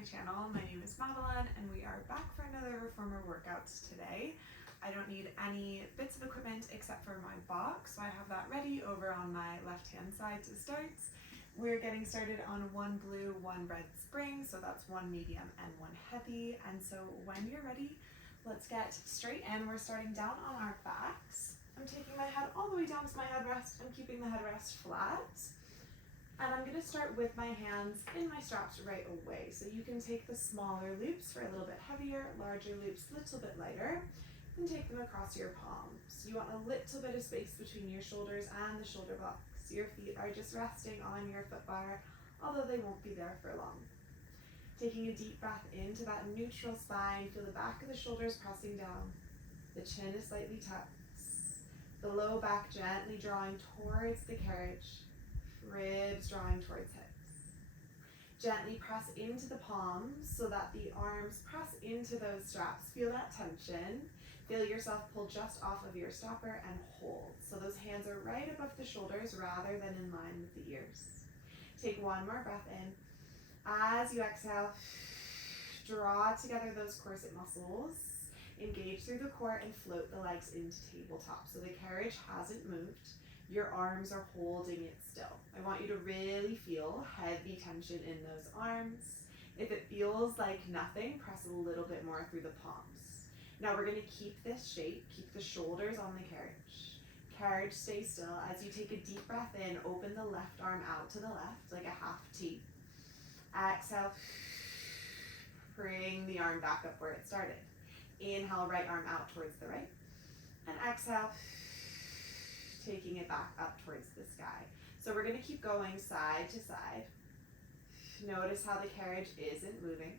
my channel. My name is Madeline and we are back for another reformer workout today. I don't need any bits of equipment except for my box, so I have that ready over on my left hand side to start. We're getting started on one blue, one red spring, so that's one medium and one heavy. And so when you're ready, let's get straight in. We're starting down on our backs. I'm taking my head all the way down to my headrest. I'm keeping the headrest flat. And I'm going to start with my hands in my straps right away. So you can take the smaller loops for a little bit heavier, larger loops a little bit lighter, and take them across your palms. You want a little bit of space between your shoulders and the shoulder blocks. Your feet are just resting on your foot bar, although they won't be there for long. Taking a deep breath into that neutral spine, feel the back of the shoulders pressing down. The chin is slightly tucked. The low back gently drawing towards the carriage. Ribs drawing towards hips. Gently press into the palms so that the arms press into those straps. Feel that tension. Feel yourself pull just off of your stopper and hold. So those hands are right above the shoulders rather than in line with the ears. Take one more breath in. As you exhale, draw together those corset muscles. Engage through the core and float the legs into tabletop. So the carriage hasn't moved. Your arms are holding it still. I want you to really feel heavy tension in those arms. If it feels like nothing, press a little bit more through the palms. Now we're going to keep this shape, keep the shoulders on the carriage. Carriage, stay still. As you take a deep breath in, open the left arm out to the left like a half T. Exhale, bring the arm back up where it started. Inhale, right arm out towards the right. And exhale, taking it back up towards the sky. So we're going to keep going side to side. Notice how the carriage isn't moving.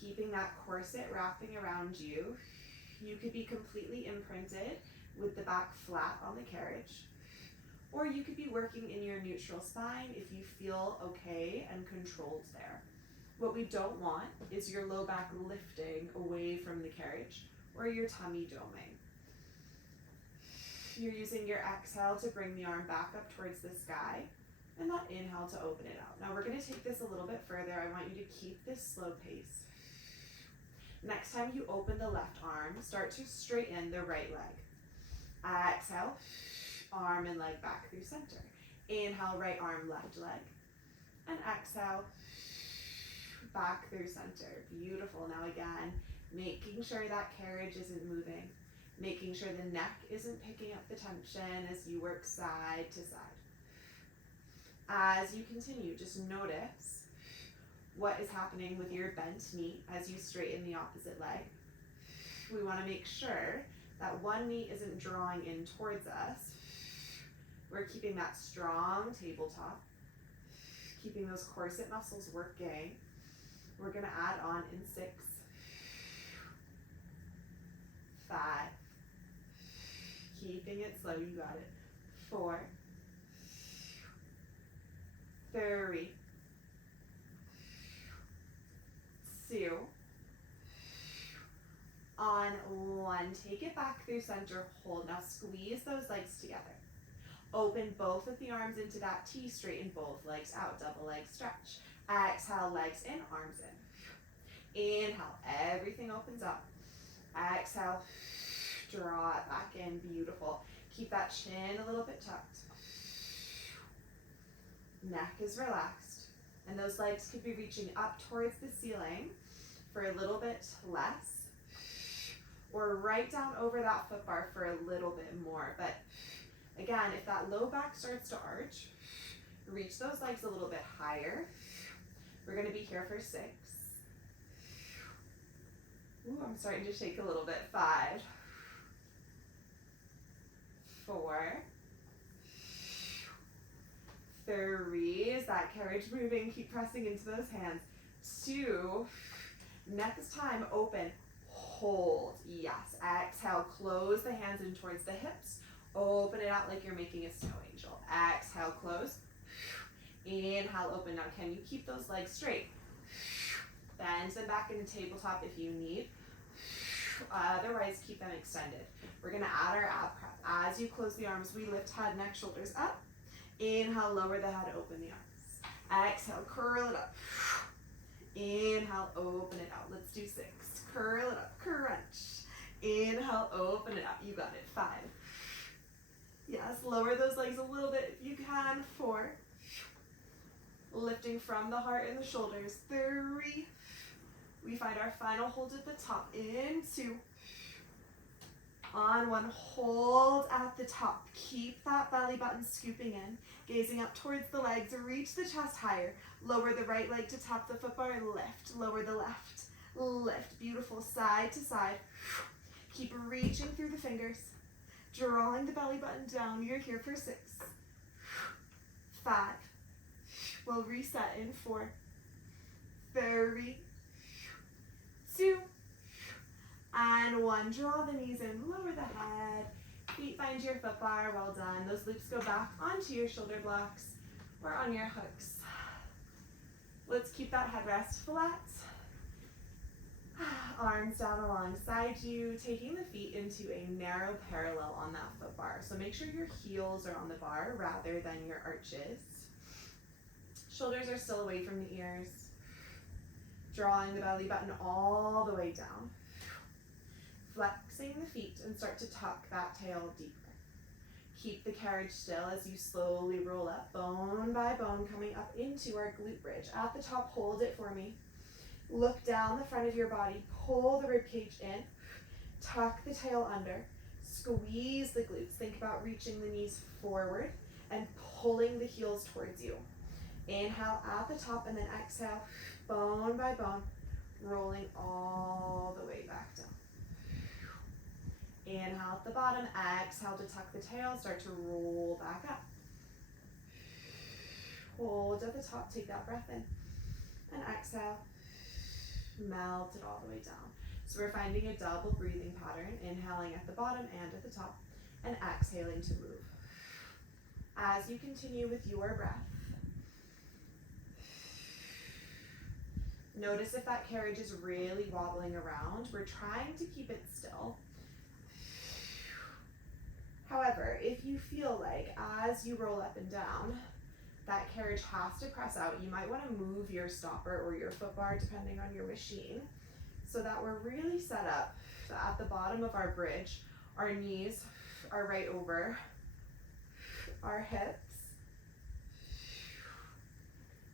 Keeping that corset wrapping around you. You could be completely imprinted with the back flat on the carriage. Or you could be working in your neutral spine if you feel okay and controlled there. What we don't want is your low back lifting away from the carriage or your tummy doming. You're using your exhale to bring the arm back up towards the sky and that inhale to open it out. Now we're going to take this a little bit further. I want you to keep this slow pace. Next time you open the left arm, start to straighten the right leg. Exhale, arm and leg back through center. Inhale, right arm, left leg. And exhale, back through center. Beautiful. Now again, making sure that carriage isn't moving. Making sure the neck isn't picking up the tension as you work side to side. As you continue, just notice what is happening with your bent knee as you straighten the opposite leg. We want to make sure that one knee isn't drawing in towards us. We're keeping that strong tabletop, keeping those corset muscles working. We're going to add on in 6, 5, keeping it slow, you got it. 4, 3, 2, on 1. Take it back through center, hold. Now squeeze those legs together. Open both of the arms into that T, straighten both legs out, double leg stretch. Exhale, legs in, arms in. Inhale, everything opens up. Exhale, draw it back in, beautiful. Keep that chin a little bit tucked. Neck is relaxed. And those legs could be reaching up towards the ceiling for a little bit less. Or right down over that foot bar for a little bit more. But again, if that low back starts to arch, reach those legs a little bit higher. We're going to be here for 6. Ooh, I'm starting to shake a little bit. 5, 4, 3, is that carriage moving? Keep pressing into those hands. 2, next time, open, hold. Yes, exhale, close the hands in towards the hips. Open it out like you're making a snow angel. Exhale, close. Inhale, open. Now, can you keep those legs straight? Bend them back into tabletop if you need. Otherwise, keep them extended. We're going to add our ab prep. As you close the arms, we lift head, neck, shoulders up. Inhale, lower the head, open the arms. Exhale, curl it up. Inhale. Inhale, open it out. Let's do 6. Curl it up, crunch. Inhale, open it up. You got it. 5. Yes, lower those legs a little bit if you can. 4. Lifting from the heart and the shoulders. 3. We find our final hold at the top. In 2. On 1, hold at the top. Keep that belly button scooping in. Gazing up towards the legs. Reach the chest higher. Lower the right leg to tap the foot bar. Lift. Lower the left. Lift. Beautiful. Side to side. Keep reaching through the fingers. Drawing the belly button down. You're here for 6. 5. We'll reset in 4. 3. 2. And 1. Draw the knees in. Lower the head. Feet find your foot bar. Well done. Those loops go back onto your shoulder blocks or on your hooks. Let's keep that headrest flat. Arms down alongside you, taking the feet into a narrow parallel on that foot bar. So make sure your heels are on the bar rather than your arches. Shoulders are still away from the ears. Drawing the belly button all the way down. Flexing the feet and start to tuck that tail deeper. Keep the carriage still as you slowly roll up, bone by bone, coming up into our glute bridge. At the top, hold it for me. Look down the front of your body, pull the ribcage in, tuck the tail under, squeeze the glutes. Think about reaching the knees forward and pulling the heels towards you. Inhale at the top and then exhale, bone by bone, rolling all the way back down. Inhale at the bottom, exhale to tuck the tail, start to roll back up. Hold at the top, take that breath in, and exhale. Melt it all the way down. So we're finding a double breathing pattern, inhaling at the bottom and at the top, and exhaling to move. As you continue with your breath, notice if that carriage is really wobbling around. We're trying to keep it still. However, if you feel like as you roll up and down, that carriage has to press out, you might want to move your stopper or your foot bar depending on your machine so that we're really set up at the bottom of our bridge. Our knees are right over our hips.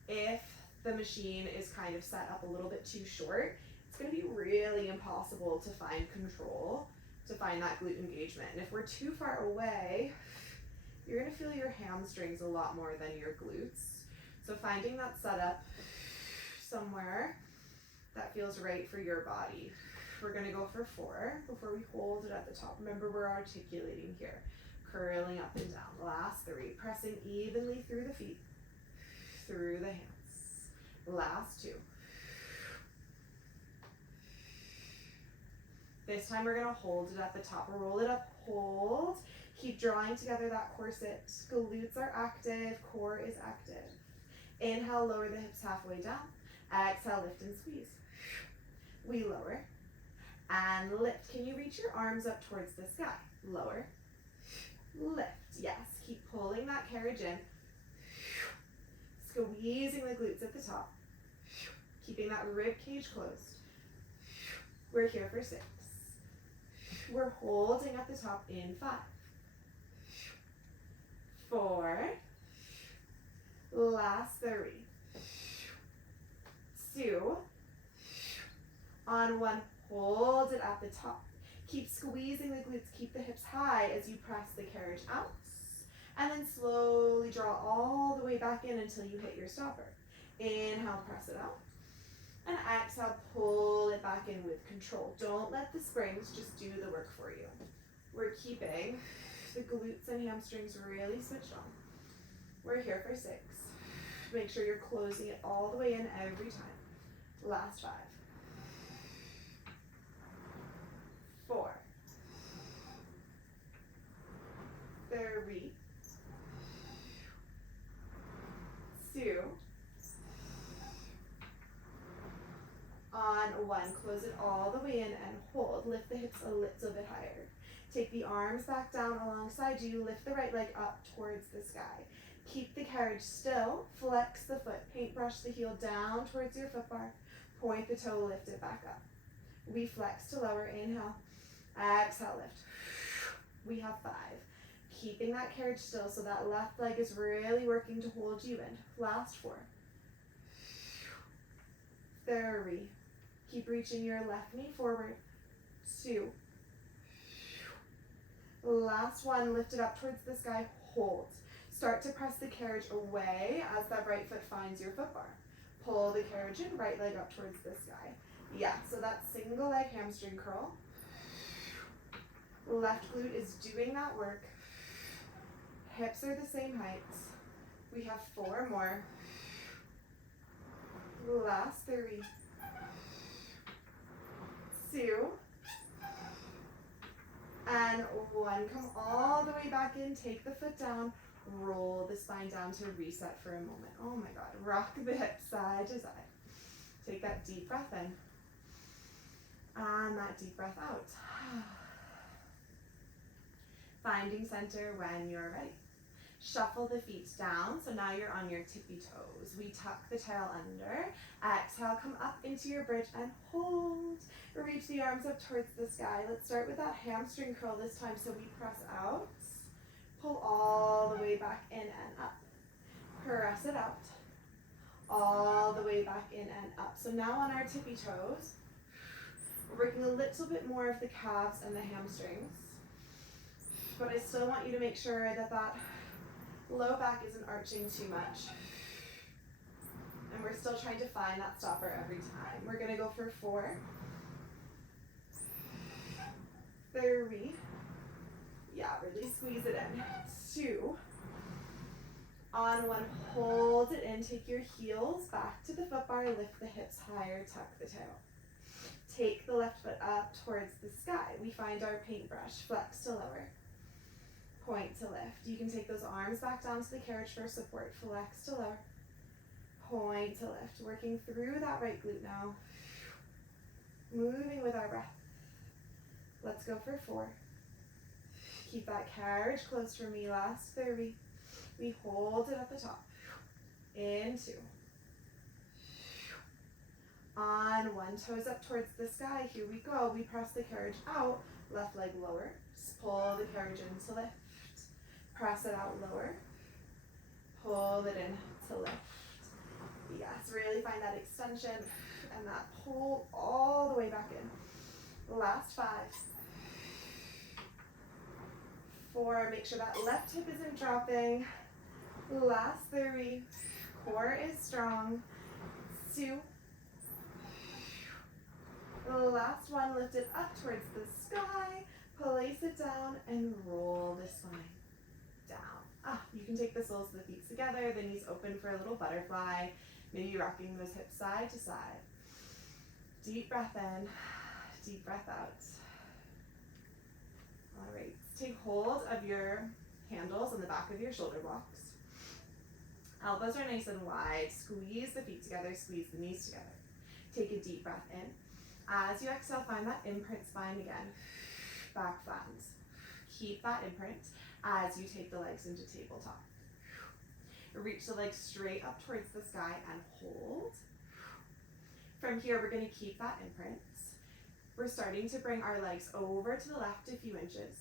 If the machine is kind of set up a little bit too short, it's going to be really impossible to find control, to find that glute engagement. And if we're too far away, you're going to feel your hamstrings a lot more than your glutes. So finding that setup somewhere that feels right for your body. We're going to go for 4 before we hold it at the top. Remember, we're articulating here. Curling up and down. Last 3. Pressing evenly through the feet, through the hands. Last 2. This time we're going to hold it at the top. Roll it up, hold. Keep drawing together that corset. Glutes are active, core is active. Inhale, lower the hips halfway down. Exhale, lift and squeeze. We lower and lift. Can you reach your arms up towards the sky? Lower, lift. Yes, keep pulling that carriage in. Squeezing the glutes at the top. Keeping that rib cage closed. We're here for 6. We're holding at the top in 5. 4. Last 3. 2. On 1, hold it at the top. Keep squeezing the glutes, keep the hips high as you press the carriage out. And then slowly draw all the way back in until you hit your stopper. Inhale, press it out. And exhale, pull it back in with control. Don't let the springs just do the work for you. We're keeping the glutes and hamstrings really switched on. We're here for 6. Make sure you're closing it all the way in every time. Last 5. 4. 3. 2. On 1, close it all the way in and hold. Lift the hips a little bit higher. Take the arms back down alongside you. Lift the right leg up towards the sky. Keep the carriage still. Flex the foot. Paintbrush the heel down towards your foot bar. Point the toe, lift it back up. We flex to lower, inhale. Exhale, lift. We have 5. Keeping that carriage still so that left leg is really working to hold you in. Last 4. 3. Keep reaching your left knee forward. 2. Last 1, lift it up towards the sky, hold. Start to press the carriage away as that right foot finds your foot bar. Pull the carriage in, right leg up towards the sky. Yeah, so that single leg hamstring curl. Left glute is doing that work. Hips are the same height. We have 4 more. Last 3. 2. And 1. Come all the way back in. Take the foot down. Roll the spine down to reset for a moment. Oh my God. Rock the hips side to side. Take that deep breath in. And that deep breath out. Finding center when you're ready. Shuffle the feet down, so now you're on your tippy toes. We tuck the tail under. Exhale, come up into your bridge and hold. Reach the arms up towards the sky. Let's start with that hamstring curl this time, so we press out. Pull all the way back in and up. Press it out. All the way back in and up. So now on our tippy toes, we're working a little bit more of the calves and the hamstrings. But I still want you to make sure that that low back isn't arching too much. And we're still trying to find that stopper every time. We're going to go for 4. 3. Yeah, really squeeze it in. 2. On 1, hold it in. Take your heels back to the foot bar. Lift the hips higher. Tuck the tail. Take the left foot up towards the sky. We find our paintbrush. Flex to lower. Point to lift. You can take those arms back down to the carriage for support. Flex to lower. Point to lift. Working through that right glute now. Moving with our breath. Let's go for 4. Keep that carriage close for me. Last 3. We hold it at the top. In 2. On 1, toes up towards the sky. Here we go. We press the carriage out. Left leg lower. Pull the carriage in to lift. Press it out, lower. Pull it in to lift. Yes, really find that extension and that pull all the way back in. Last 5. 4, make sure that left hip isn't dropping. Last 3. Core is strong. 2. Last 1, lift it up towards the sky. Place it down and roll the spine down. You can take the soles of the feet together, the knees open for a little butterfly. Maybe rocking those hips side to side. Deep breath in, deep breath out. All right, take hold of your handles on the back of your shoulder blocks. Elbows are nice and wide. Squeeze the feet together, squeeze the knees together. Take a deep breath in. As you exhale, find that imprint spine again. Back flattens. Keep that imprint as you take the legs into tabletop. Reach the legs straight up towards the sky and hold. From here, we're going to keep that imprint. We're starting to bring our legs over to the left a few inches.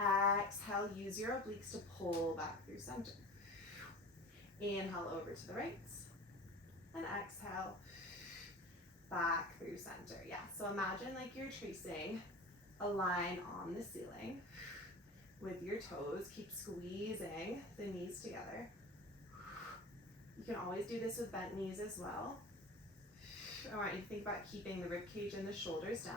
Exhale, use your obliques to pull back through center. Inhale over to the right. And exhale, back through center. Yeah, so imagine like you're tracing a line on the ceiling with your toes. Keep squeezing the knees together. You can always do this with bent knees as well. I want you to think about keeping the rib cage and the shoulders down.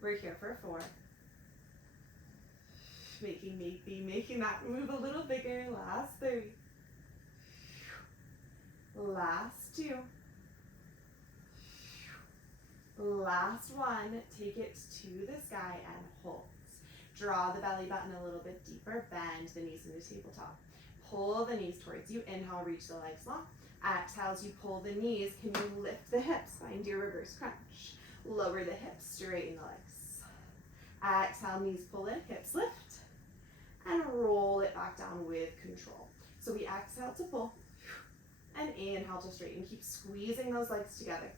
We're here for 4. Making that move a little bigger. Last 3. Last 2. Last 1. Take it to the sky and hold. Draw the belly button a little bit deeper. Bend the knees into tabletop. Pull the knees towards you. Inhale, reach the legs long. Exhale, as you pull the knees, can you lift the hips? Find your reverse crunch. Lower the hips, straighten the legs. Exhale, knees pull in, hips lift. And roll it back down with control. So we exhale to pull. And inhale to straighten. Keep squeezing those legs together.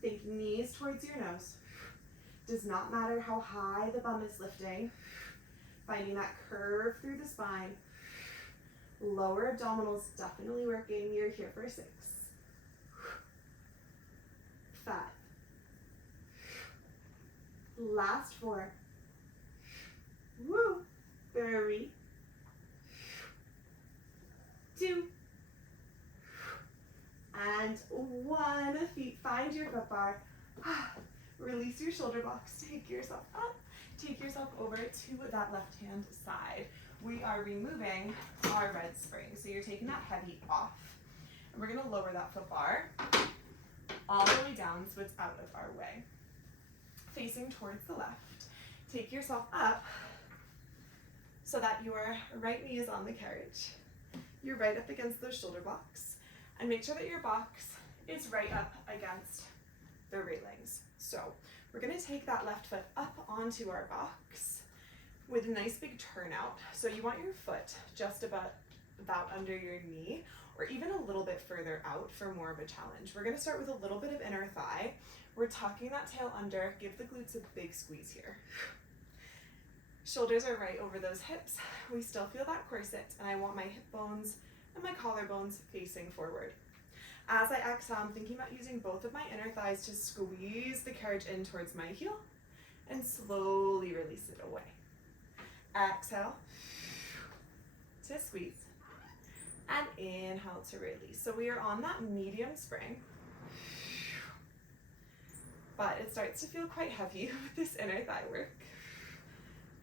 Think knees towards your nose. Does not matter how high the bum is lifting. Finding that curve through the spine. Lower abdominals definitely working. You're here for 6, 5. Last 4. Woo. 3, 2, and 1. Feet find your foot bar. Release your shoulder blocks. Take yourself up. Take yourself over to that left hand side. We are removing our red spring. So you're taking that heavy off. And we're going to lower that foot bar all the way down so it's out of our way. Facing towards the left. Take yourself up so that your right knee is on the carriage. You're right up against those shoulder blocks. And make sure that your box is right up against the railings. So we're going to take that left foot up onto our box with a nice big turnout. So you want your foot just about under your knee, or even a little bit further out for more of a challenge. We're going to start with a little bit of inner thigh. We're tucking that tail under. Give the glutes a big squeeze here. Shoulders are right over those hips. We still feel that corset, and I want my hip bones and my collarbones facing forward. As I exhale, I'm thinking about using both of my inner thighs to squeeze the carriage in towards my heel and slowly release it away. Exhale to squeeze and inhale to release. So we are on that medium spring, but it starts to feel quite heavy with this inner thigh work.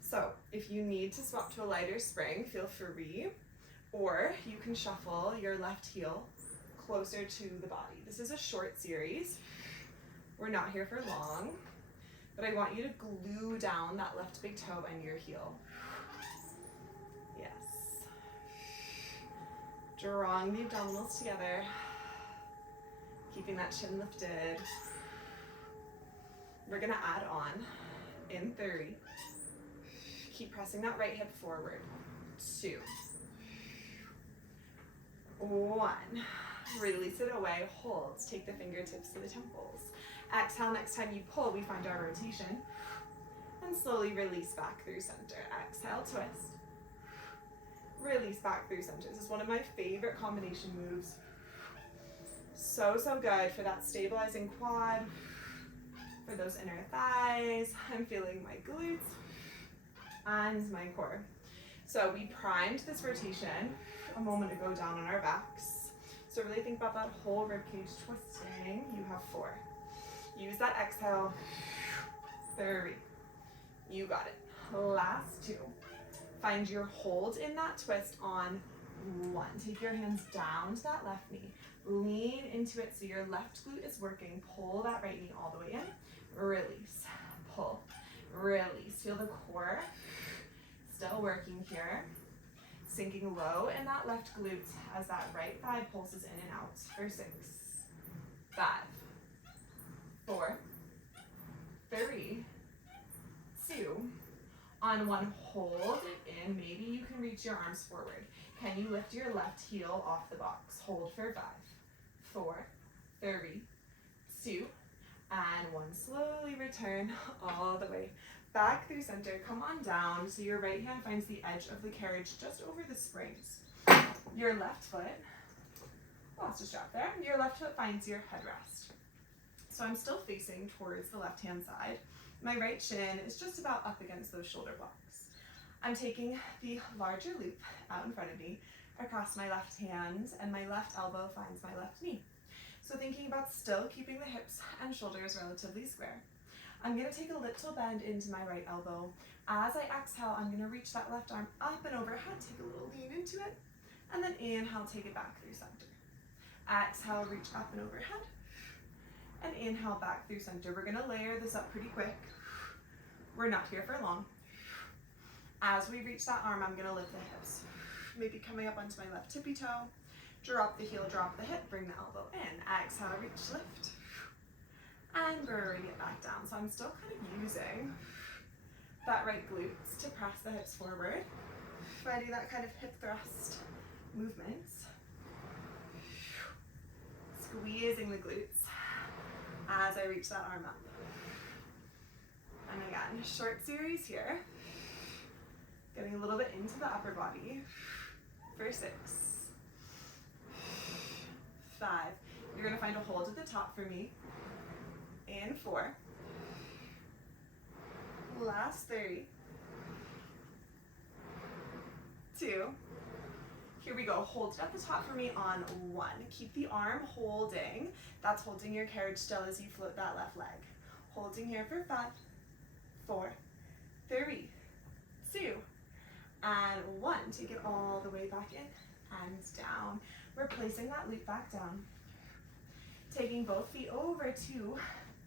So if you need to swap to a lighter spring, feel free, or you can shuffle your left heel closer to the body. This is a short series. We're not here for long, but I want you to glue down that left big toe and your heel. Yes. Drawing the abdominals together, keeping that chin lifted. We're gonna add on in 3. Keep pressing that right hip forward. 2, 1. Release it away, hold. Take the fingertips to the temples. Exhale, next time you pull, we find our rotation. And slowly release back through center. Exhale, twist. Release back through center. This is one of my favorite combination moves. So good for that stabilizing quad, for those inner thighs. I'm feeling my glutes and my core. So we primed this rotation a moment ago down on our backs. So really think about that whole ribcage twisting. You have 4. Use that exhale. 3. You got it. Last 2. Find your hold in that twist on 1. Take your hands down to that left knee. Lean into it so your left glute is working. Pull that right knee all the way in. Release. Pull. Release. Feel the core still working here. Sinking low in that left glute as that right thigh pulses in and out for 6, 5, 4, 3, 2. On 1, hold it in. Maybe you can reach your arms forward. Can you lift your left heel off the box? Hold for 5, 4, 3, 2, and 1. Slowly return all the way back through center. Come on down so your right hand finds the edge of the carriage just over the springs. Your left foot, lost a strap there. Your left foot finds your headrest. So I'm still facing towards the left hand side. My right shin is just about up against those shoulder blocks. I'm taking the larger loop out in front of me across my left hand, and my left elbow finds my left knee. So thinking about still keeping the hips and shoulders relatively square. I'm going to take a little bend into my right elbow. As I exhale, I'm going to reach that left arm up and overhead, take a little lean into it, and then inhale, take it back through center. Exhale, reach up and overhead, and inhale back through center. We're going to layer this up pretty quick. We're not here for long. As we reach that arm, I'm going to lift the hips. Maybe coming up onto my left tippy toe. Drop the heel, drop the hip, bring the elbow in. Exhale, reach, lift. And bring it back down. So I'm still kind of using that right glutes to press the hips forward. Finding that kind of hip thrust movement. squeezing the glutes as I reach that arm up. And again, short series here. Getting a little bit into the upper body for 6, 5. You're gonna find a hold at the top for me. In 4. Last 3. 2. Here we go. Hold it at the top for me on 1. Keep the arm holding. That's holding your carriage still as you float that left leg. Holding here for 5, 4, 3, 2, and 1. Take it all the way back in and down. We're placing that loop back down. Taking both feet over to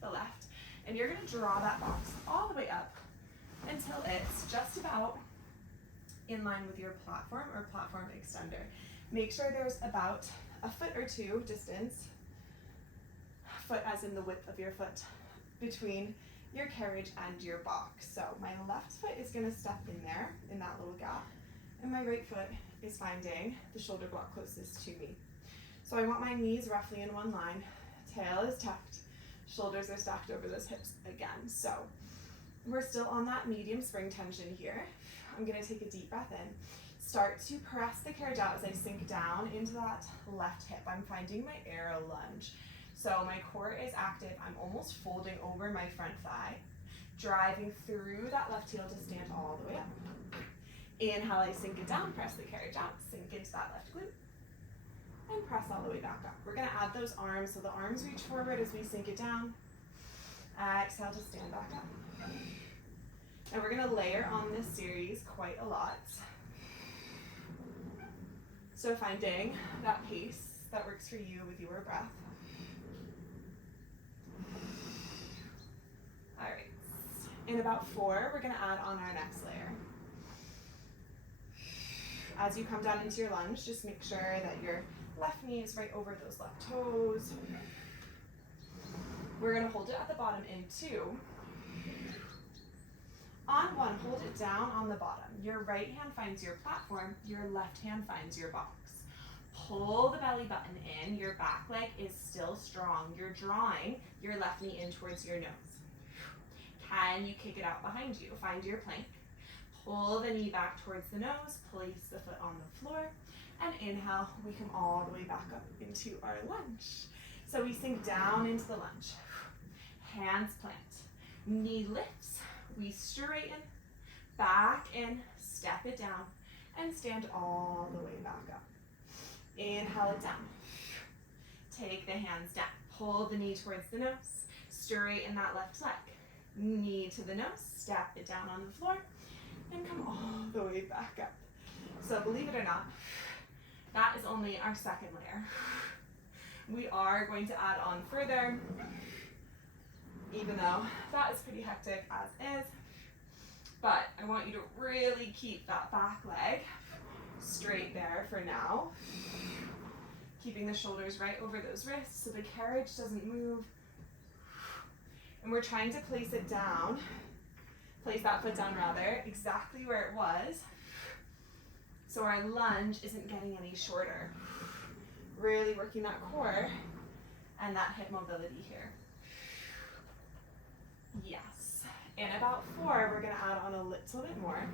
the left. And you're going to draw that box all the way up until it's just about in line with your platform or platform extender. Make sure there's about a foot or 2 distance, foot as in the width of your foot, between your carriage and your box. So my left foot is going to step in there, in that little gap, and my right foot is finding the shoulder block closest to me. So I want my knees roughly in one line, tail is tucked, shoulders are stacked over those hips again. So we're still on that medium spring tension here. I'm going to take a deep breath in. Start to press the carriage out as I sink down into that left hip. I'm finding my arrow lunge. So my core is active. I'm almost folding over my front thigh, driving through that left heel to stand all the way up. Inhale, I sink it down, press the carriage out, sink into that left glute, and press all the way back up. We're going to add those arms, so the arms reach forward as we sink it down. Exhale to stand back up. And we're going to layer on this series quite a lot. So finding that pace that works for you with your breath. All right. In about 4, we're going to add on our next layer. As you come down into your lunge, just make sure that your left knee is right over those left toes. We're going to hold it at the bottom in 2. On 1, hold it down on the bottom. Your right hand finds your platform, your left hand finds your box. Pull the belly button in, your back leg is still strong. You're drawing your left knee in towards your nose. Can you kick it out behind you? Find your plank. Pull the knee back towards the nose, place the foot on the floor, and inhale, we come all the way back up into our lunge. So we sink down into the lunge. Hands plant. Knee lifts. We straighten, back in, step it down, and stand all the way back up. Inhale it down. Take the hands down. Pull the knee towards the nose. Straighten that left leg. Knee to the nose. Step it down on the floor, and come all the way back up. So believe it or not, that is only our second layer. We are going to add on further, even though that is pretty hectic as is. But I want you to really keep that back leg straight there for now. Keeping the shoulders right over those wrists so the carriage doesn't move. And we're trying to place it down, place that foot down rather, exactly where it was. So our lunge isn't getting any shorter. Really working that core and that hip mobility here. Yes. In about 4, we're going to add on a little bit more.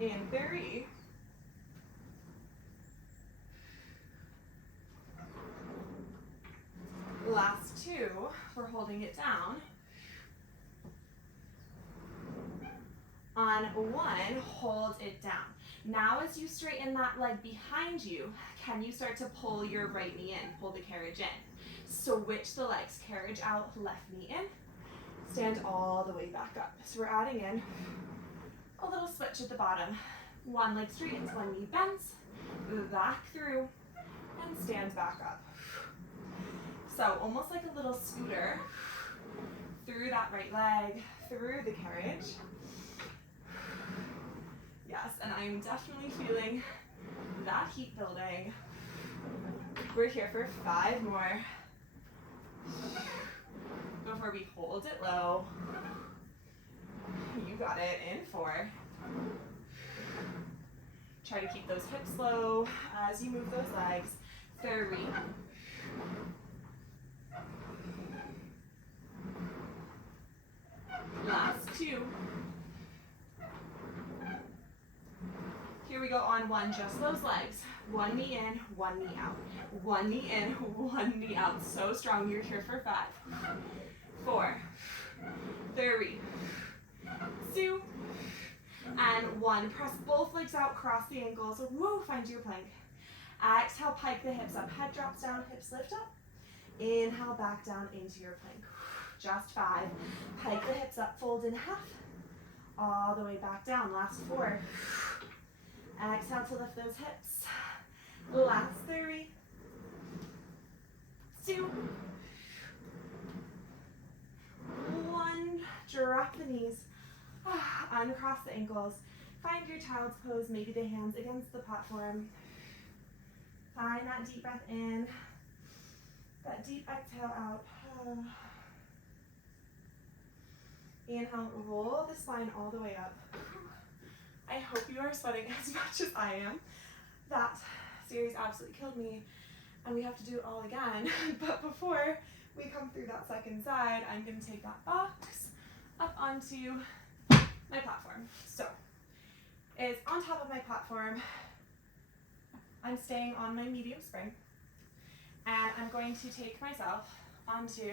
In 3. Last 2, we're holding it down. On 1, hold it down. Now as you straighten that leg behind you, can you start to pull your right knee in, pull the carriage in? Switch the legs, carriage out, left knee in, stand all the way back up. So we're adding in a little switch at the bottom. One leg straightens, one knee bends, back through, and stand back up. So almost like a little scooter through that right leg, through the carriage. Yes, and I'm definitely feeling that heat building. We're here for 5 more before we hold it low. You got it in 4, Try to keep those hips low as you move those legs. 3. Last 2. Here we go on 1, just those legs. 1 knee in, 1 knee out. 1 knee in, 1 knee out. So strong. You're here for 5, 4, 3, 2, and 1. Press both legs out, cross the ankles. Woo, find your plank. Exhale, pike the hips up. Head drops down, hips lift up. Inhale, back down into your plank. Just 5. Pike the hips up, fold in half. All the way back down. Last 4. Exhale to lift those hips. Last 3, 2, 1. Drop the knees. Uncross the ankles. Find your child's pose, maybe the hands against the platform. Find that deep breath in, that deep exhale out. Inhale, roll the spine all the way up. I hope you are sweating as much as I am. That series absolutely killed me, and we have to do it all again. But before we come through that second side, I'm going to take that box up onto my platform. So it's on top of my platform. I'm staying on my medium spring, and I'm going to take myself onto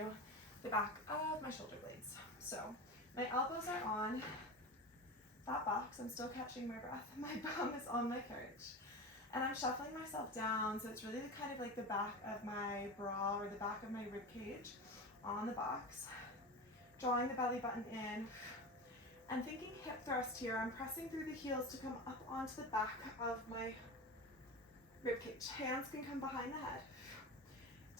the back of my shoulder blades. So my elbows are on that box. I'm still catching my breath. My bum is on my carriage, and I'm shuffling myself down, so it's really kind of like the back of my bra or the back of my rib cage on the box. Drawing the belly button in, and thinking hip thrust here. I'm pressing through the heels to come up onto the back of my rib cage. Hands can come behind the head.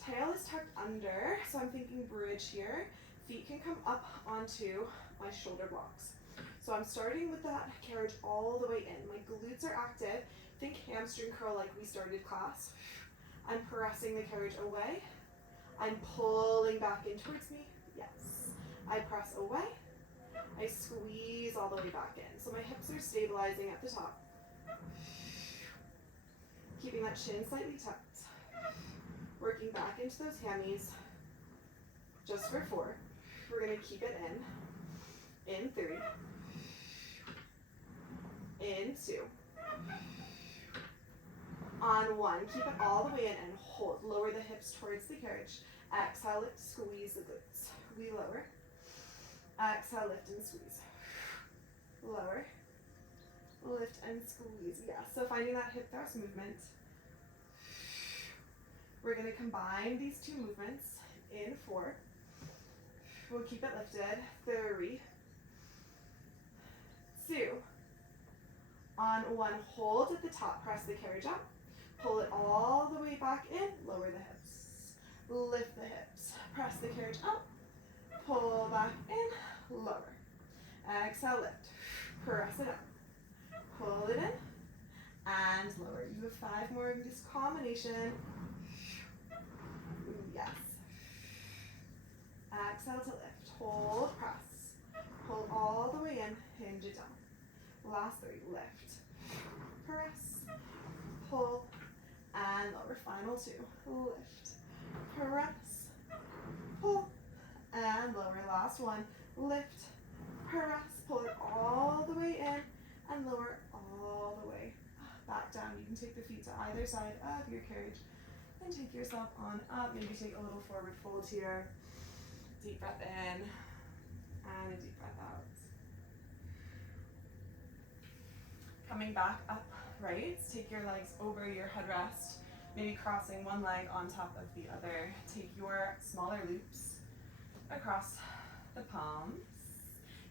Tail is tucked under, so I'm thinking bridge here. Feet can come up onto my shoulder blocks. So I'm starting with that carriage all the way in. My glutes are active. Think hamstring curl like we started class. I'm pressing the carriage away. I'm pulling back in towards me. Yes. I press away. I squeeze all the way back in. So my hips are stabilizing at the top. Keeping that shin slightly tucked. Working back into those hammies. Just for 4. We're going to keep it in 3, in 2, on 1. Keep it all the way in and hold. Lower the hips towards the carriage. Exhale, lift, squeeze the glutes. We lower. Exhale, lift and squeeze. Lower. Lift and squeeze. Yeah, so finding that hip thrust movement. We're going to combine these 2 movements in 4. We'll keep it lifted. 3, 2. On 1, hold at the top. Press the carriage up. Pull it all the way back in. Lower the hips. Lift the hips. Press the carriage up. Pull back in. Lower. Exhale, lift. Press it up. Pull it in. And lower. You have 5 more of this combination. Yes. Exhale to lift. Hold, press. Pull all the way in. Hinge it down. Last 3. Lift. Press. Pull. And lower. Final 2. Lift. Press. Pull. And lower. Last 1. Lift. Press. Pull it all the way in. And lower all the way back down. You can take the feet to either side of your carriage. And take yourself on up. Maybe take a little forward fold here. Deep breath in and a deep breath out. Coming back up, right? Take your legs over your headrest. Maybe crossing one leg on top of the other. Take your smaller loops across the palms.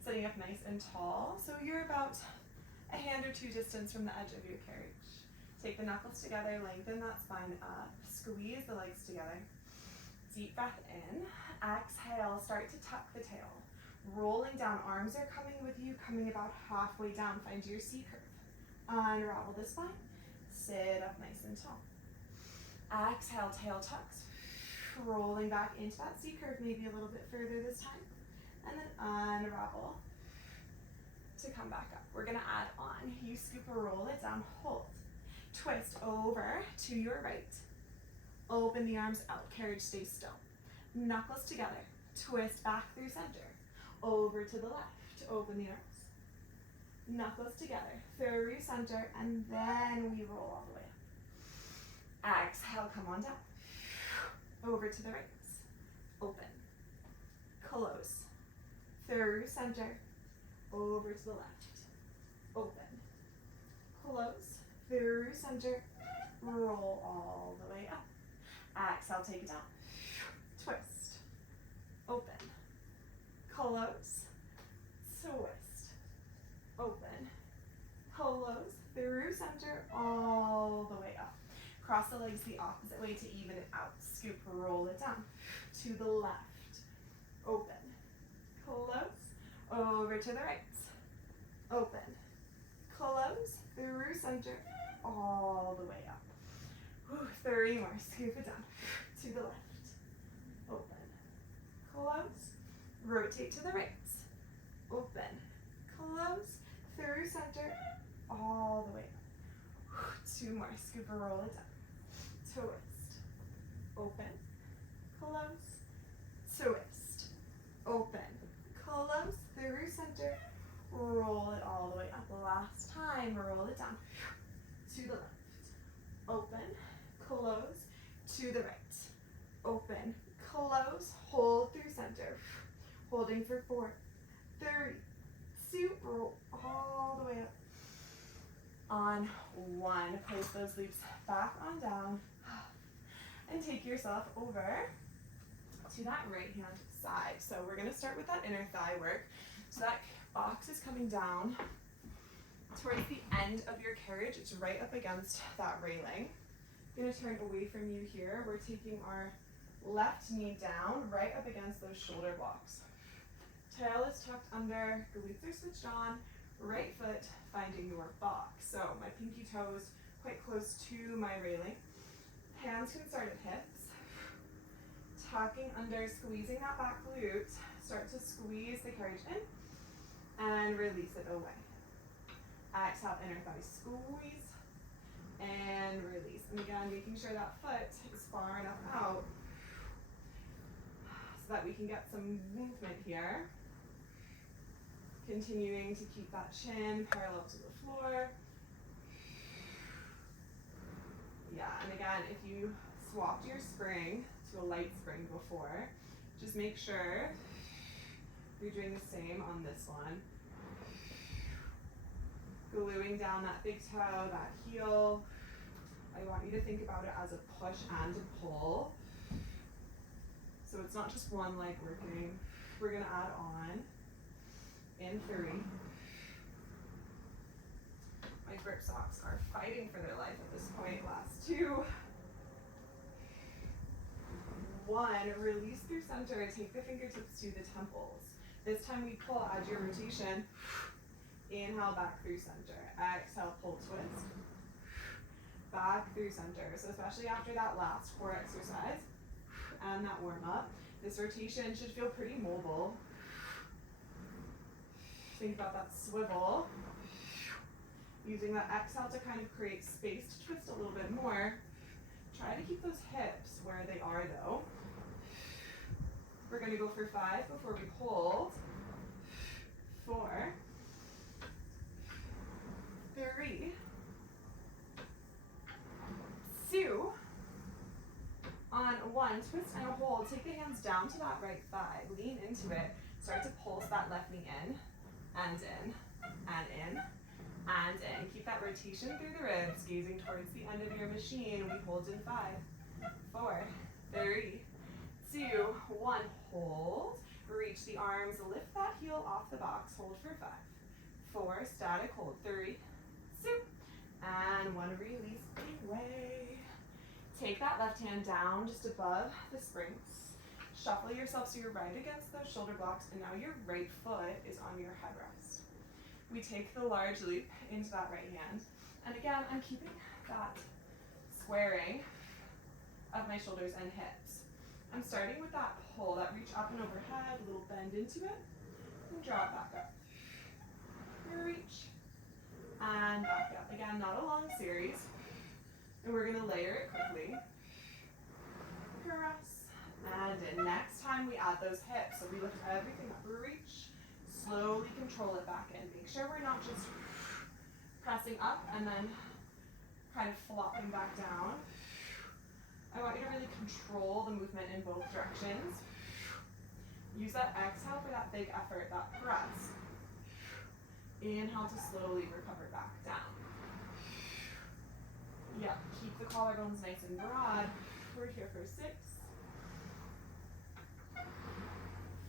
Sitting up nice and tall. So you're about a hand or 2 distance from the edge of your carriage. Take the knuckles together, lengthen that spine up, squeeze the legs together. Deep breath in, exhale, start to tuck the tail. Rolling down, arms are coming with you, coming about halfway down. Find your C curve. Unravel the spine, sit up nice and tall. Exhale, tail tucks. Rolling back into that C curve, maybe a little bit further this time. And then unravel to come back up. We're gonna add on you scoop or roll it down, hold. Twist over to your right. Open the arms out, carriage stays still. Knuckles together, twist back through center. Over to the left, open the arms. Knuckles together, through center, and then we roll all the way up. Exhale, come on down. Over to the right, open. Close, through center, over to the left, open. Close, through center, roll all the way up. Exhale, take it down. Twist, open, close, twist, open, close, through center, all the way up. Cross the legs the opposite way to even it out. Scoop, roll it down. To the left, open, close, over to the right, open, close, through center, all the way up. Whew, 3 more, scoop it down. To the left, open, close, rotate to the right, open, close, through center, all the way up. 2 more, scoop or roll it down. Twist, open, close, twist, open, close, through center, roll it all the way up. Last time, roll it down. To the left, open, close, to the right, open, close, hold through center, holding for 4, 3, 2, roll all the way up. On 1, place those loops back on down, and take yourself over to that right hand side. So we're gonna start with that inner thigh work. So that box is coming down towards the end of your carriage. It's right up against that railing. I'm gonna turn away from you here. We're taking our left knee down, right up against those shoulder blocks. Tail is tucked under, glutes are switched on, right foot finding your box. So my pinky toes quite close to my railing. Hands can start at hips. Tucking under, squeezing that back glute. Start to squeeze the carriage in and release it away. Exhale, inner thigh squeeze and release. And again, making sure that foot is far enough out so that we can get some movement here. Continuing to keep that chin parallel to the floor. Yeah, and again, if you swapped your spring to a light spring before, just make sure you're doing the same on this one. Gluing down that big toe, that heel. I want you to think about it as a push and a pull. So it's not just one leg working. We're gonna add on in 3. My grip socks are fighting for their life at this point. Last 2. 1, release through center, take the fingertips to the temples. This time we pull, add your rotation. Inhale, back through center. Exhale, pull, twist. Back through center. So especially after that last core exercise and that warm up, this rotation should feel pretty mobile. Think about that swivel. Using that exhale to kind of create space to twist a little bit more. Try to keep those hips where they are though. We're going to go for 5 before we hold. 4, 3, 2, on 1, twist and hold. Take the hands down to that right thigh. Lean into it. Start to pulse that left knee in and in and in and in. Keep that rotation through the ribs, gazing towards the end of your machine. We hold in 5, 4, 3, 2, 1. Hold. Reach the arms, lift that heel off the box. Hold for 5, 4, static hold. 3, 2, and 1. Release away. Take that left hand down just above the springs. Shuffle yourself so you're right against those shoulder blocks, and now your right foot is on your headrest. We take the large loop into that right hand, and again, I'm keeping that squaring of my shoulders and hips. I'm starting with that pull, that reach up and overhead, a little bend into it, and draw it back up. Reach, and and back up. Again, not a long series. And we're gonna layer it quickly. Press, and in. Next time we add those hips, so we lift everything up, reach, slowly control it back in. Make sure we're not just pressing up and then kind of flopping back down. I want you to really control the movement in both directions. Use that exhale for that big effort, that press. Inhale to slowly recover back down. Yep, keep the collarbones nice and broad. We're here for 6,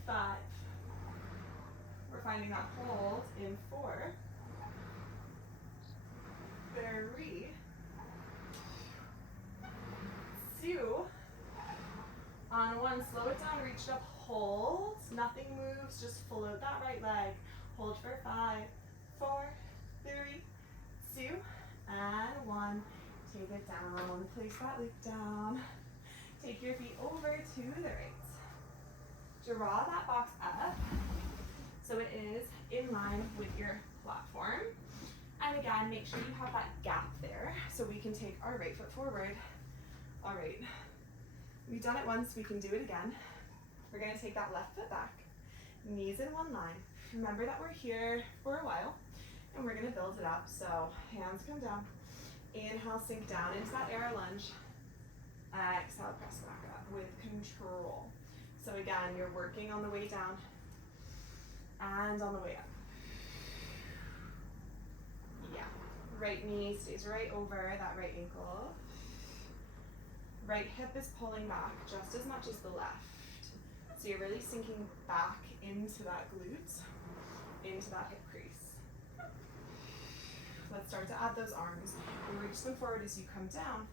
5. We're finding that hold in 4, 3, 2. On 1, slow it down, reach it up, hold. Nothing moves, just float that right leg. Hold for 5, 4, 3, 2, and 1. Take it down, place that loop down. Take your feet over to the right. Draw that box up so it is in line with your platform. And again, make sure you have that gap there so we can take our right foot forward. All right, we've done it once, we can do it again. We're gonna take that left foot back, knees in one line. Remember that we're here for a while and we're gonna build it up. So hands come down, inhale, sink down into that arrow lunge. Exhale, press back up with control. So again, you're working on the way down and on the way up. Yeah, right knee stays right over that right ankle. Right hip is pulling back just as much as the left. So you're really sinking back into that glute, into that hip crease. Let's start to add those arms. Reach them forward as you come down.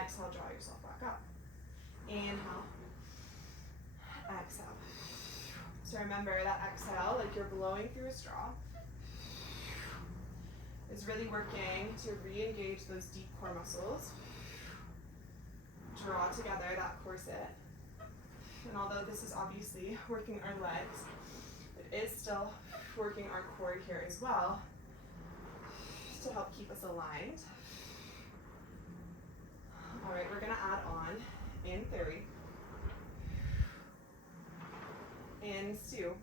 Exhale, draw yourself back up. Inhale. Exhale. So remember that exhale, like you're blowing through a straw, is really working to re-engage those deep core muscles. Draw together that corset. And although this is obviously working our legs, it is still working our core here as well to help keep us aligned. All right, we're gonna add on in 3, in 2.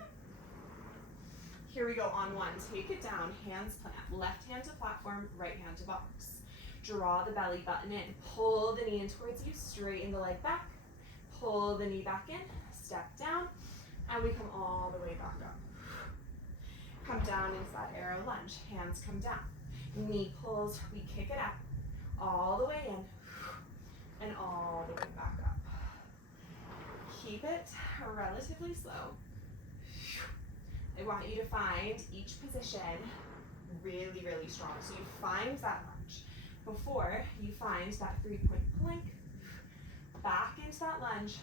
Here we go on 1. Take it down, hands plant, left hand to platform, right hand to box. Draw the belly button in, pull the knee in towards you, straighten the leg back, pull the knee back in, step down, and we come all the way back up. Come down into that arrow lunge, hands come down. Knee pulls, we kick it up, all the way in, and all the way back up. Keep it relatively slow. I want you to find each position really, really strong. So you find that lunge before you find that 3-point plank, back into that lunge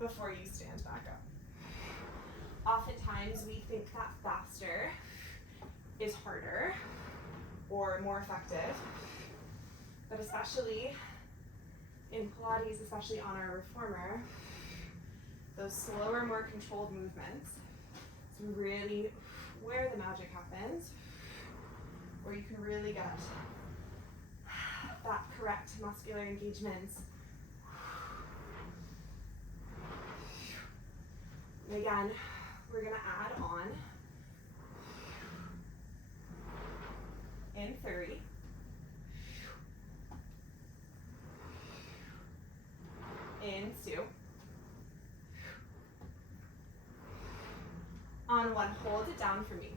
before you stand back up. Oftentimes we think that faster is harder or more effective, but especially in Pilates, especially on our reformer, those slower, more controlled movements is really where the magic happens, where you can really get that correct muscular engagement. And again, we're gonna add on in 3, in 2, on 1, hold it down for me.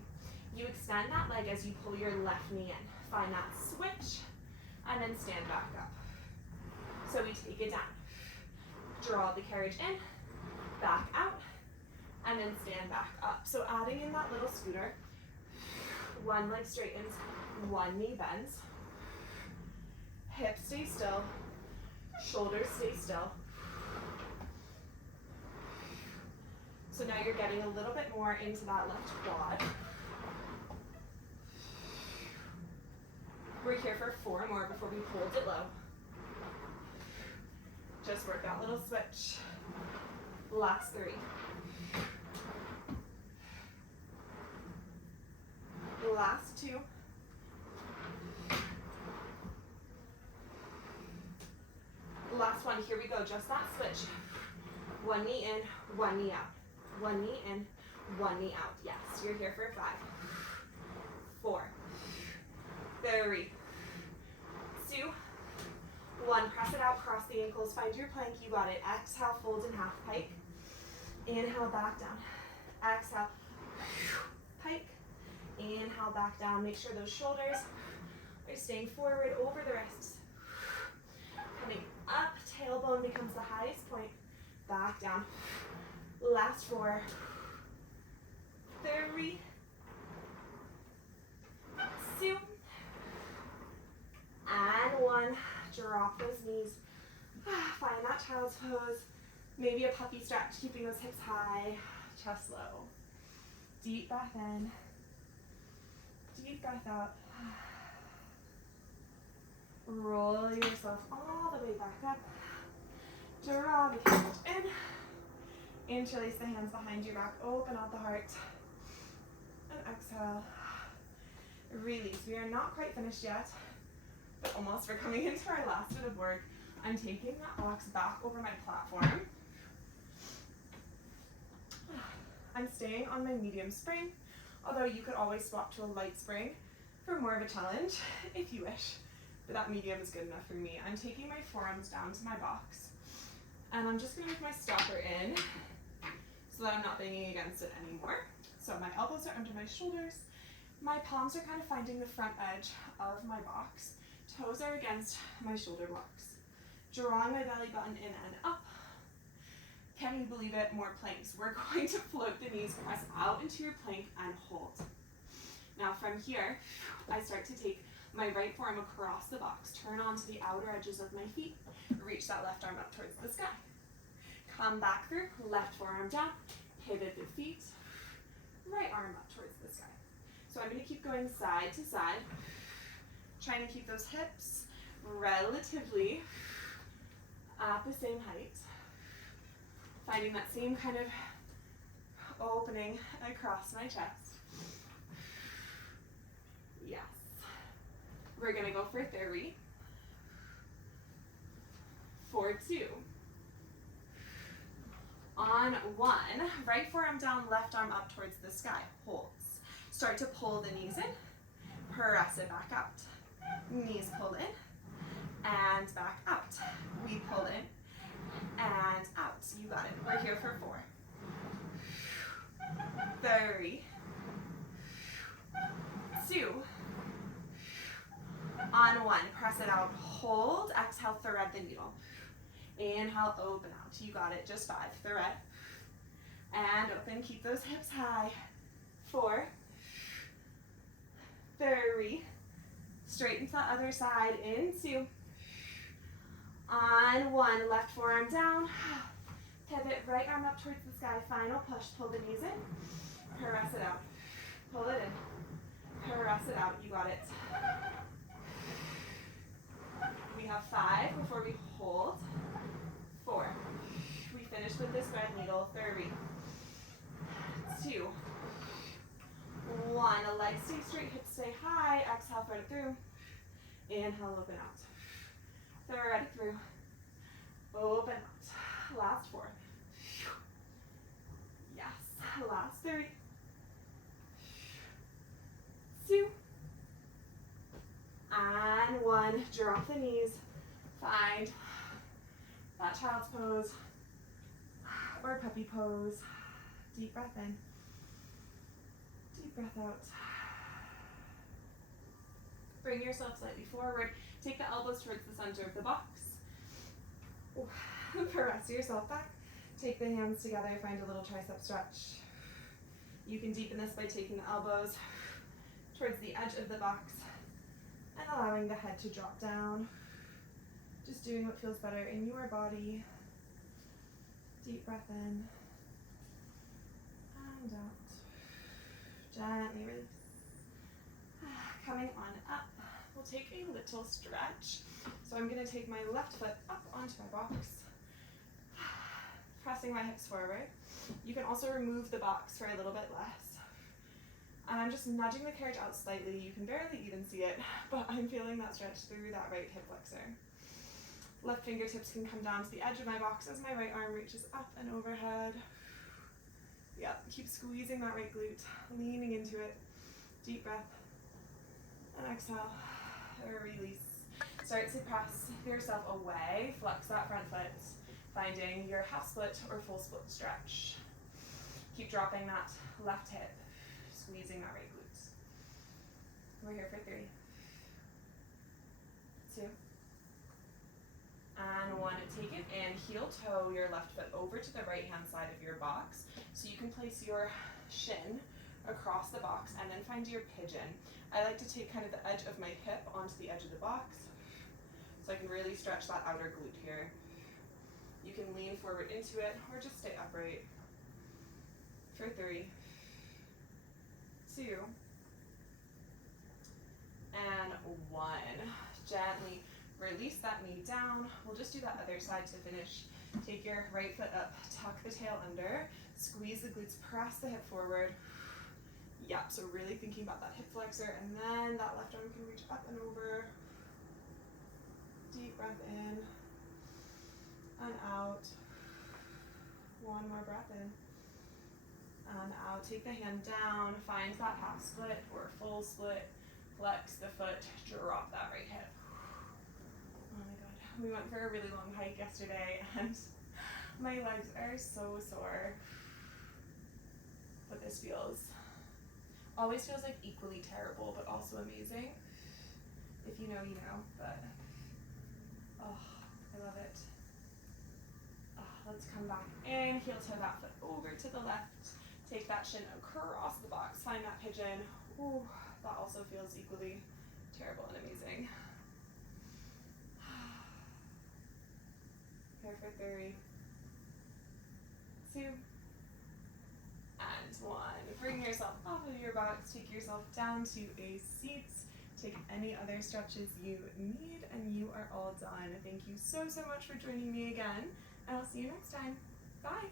You extend that leg as you pull your left knee in. Find that switch, and then stand back up. So we take it down. Draw the carriage in, back out, and then stand back up. So adding in that little scooter. One leg straightens, one knee bends. Hips stay still, shoulders stay still. So now you're getting a little bit more into that left quad. We're here for 4 more before we hold it low. Just work that little switch. Last 3. Last 2. one. Here we go, just that switch. One knee in, one knee out. One knee in, one knee out. Yes, you're here for 5, 4, 3, 2, 1. Press it out, cross the ankles, find your plank, you got it. Exhale, fold in half pike. Inhale, back down. Exhale, pike. Inhale, back down. Make sure those shoulders are staying forward over the wrists. Coming up, tailbone becomes the highest point. Back down. Last 4, 3, 2, and 1. Drop those knees. Find that child's pose. Maybe a puppy stretch, keeping those hips high, chest low. Deep breath in. Deep breath out. Roll yourself all the way back up. Draw the cage in. Interlace the hands behind your back. Open out the heart. And exhale. Release. We are not quite finished yet, but almost. We're coming into our last bit of work. I'm taking that box back over my platform. I'm staying on my medium spring, although you could always swap to a light spring for more of a challenge if you wish, but that medium is good enough for me. I'm taking my forearms down to my box, and I'm just going to move my stopper in so that I'm not banging against it anymore. So my elbows are under my shoulders, my palms are kind of finding the front edge of my box, toes are against my shoulder blocks. Drawing my belly button in and up. Can you believe it? More planks. We're going to float the knees, press out into your plank, and hold. Now from here, I start to take my right forearm across the box, turn onto the outer edges of my feet, reach that left arm up towards the sky. Come back through, left forearm down, pivot the feet, right arm up towards the sky. So I'm going to keep going side to side, trying to keep those hips relatively at the same height. Finding that same kind of opening across my chest. Yes. We're going to go for 3, 4, 2. On 1, right forearm down, left arm up towards the sky. Holds. Start to pull the knees in. Press it back out. Knees pulled in and back out. We pull in and out. You got it. We're here for 4, 3, 2. On 1, press it out. Hold. Exhale, thread the needle. Inhale, open out. You got it. Just 5. Thread. And open. Keep those hips high. 4, 3. Straighten to the other side. In 2. On 1, left forearm down. Pivot, right arm up towards the sky. Final push. Pull the knees in. Press it out. Pull it in. Press it out. You got it. We have 5 before we hold. 4. We finish with this thread needle. 3, 2, 1. Legs stay straight, hips stay high. Exhale, thread it through. Inhale, open out. Thread it through. Open out. Last 4. Yes. Last 3, 2, and 1. Drop the knees. Find that child's pose or puppy pose. Deep breath in. Deep breath out. Bring yourself slightly forward. Take the elbows towards the center of the box. Press yourself back. Take the hands together. Find a little tricep stretch. You can deepen this by taking the elbows towards the edge of the box and allowing the head to drop down. Just doing what feels better in your body. Deep breath in and out. Gently release. Coming on up, we'll take a little stretch. So I'm going to take my left foot up onto my box, pressing my hips forward. You can also remove the box for a little bit less. And I'm just nudging the carriage out slightly. You can barely even see it, but I'm feeling that stretch through that right hip flexor. Left fingertips can come down to the edge of my box as my right arm reaches up and overhead. Yep, keep squeezing that right glute, leaning into it. Deep breath. And exhale, or release. Start to press yourself away, flex that front foot, finding your half split or full split stretch. Keep dropping that left hip, squeezing that right glute. We're here for 3, 2, and 1. Take it in, heel toe your left foot over to the right hand side of your box, so you can place your shin across the box and then find your pigeon. I like to take kind of the edge of my hip onto the edge of the box, so I can really stretch that outer glute here. You can lean forward into it or just stay upright. For 3, 2, and 1. Gently release that knee down. We'll just do that other side to finish. Take your right foot up, tuck the tail under, squeeze the glutes, press the hip forward. Yep, so really thinking about that hip flexor, and then that left arm can reach up and over. Deep breath in and out. 1 more breath in and out. Take the hand down, find that half split or full split. Flex the foot, drop that right hip. Oh my god, we went for a really long hike yesterday and my legs are so sore. But this always feels like equally terrible, but also amazing. If you know, you know, but oh, I love it. Let's come back in, heel toe that foot over to the left. Take that shin across the box, find that pigeon. Ooh, that also feels equally terrible and amazing. Here for 3, 2, and 1. Bring yourself off of your box, take yourself down to a seat. Take any other stretches you need, and you are all done. Thank you so much for joining me again, and I'll see you next time. Bye.